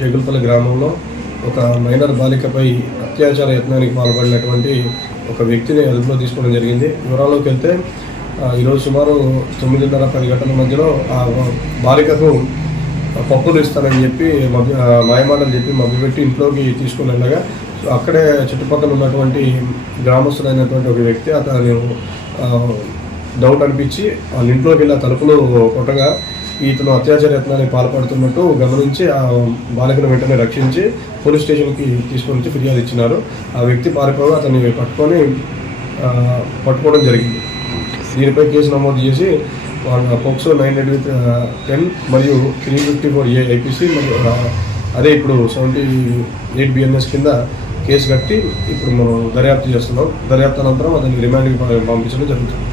జగుల్పల్లి గ్రామంలో ఒక మైనర్ బాలికపై అత్యాచార యత్నానికి పాల్పడినటువంటి ఒక వ్యక్తిని అదుపులో తీసుకోవడం జరిగింది. వివరాల్లోకి వెళ్తే ఈరోజు సుమారు 9:30-10 గంటల మధ్యలో ఆ బాలికకు పప్పులు ఇస్తానని చెప్పి మాయమాటలు చెప్పి మభ్యపెట్టి ఇంట్లోకి తీసుకుని వెళ్ళగా అక్కడే చుట్టుపక్కల ఉన్నటువంటి గ్రామస్తులైనటువంటి ఒక వ్యక్తి అతను డౌట్ అనిపించి వాళ్ళ ఇంట్లోకి వెళ్ళి తలుపులు కొట్టగా ఇతను అత్యాచార యత్నానికి పాల్పడుతున్నట్టు గమనించి ఆ బాలికను వెంటనే రక్షించి పోలీస్ స్టేషన్కి తీసుకొని వచ్చి ఫిర్యాదు ఇచ్చినారు. ఆ వ్యక్తి పారిపోగా అతన్ని పట్టుకోవడం జరిగింది. దీనిపై కేసు నమోదు చేసి పోక్సో 9/10 మరియు 354A IPC మరియు అదే ఇప్పుడు 78 BNS కింద కేసు కట్టి ఇప్పుడు మనం దర్యాప్తు చేస్తున్నాం. దర్యాప్తు అనంతరం అతన్ని రిమాండ్కి పంపించడం జరుగుతుంది.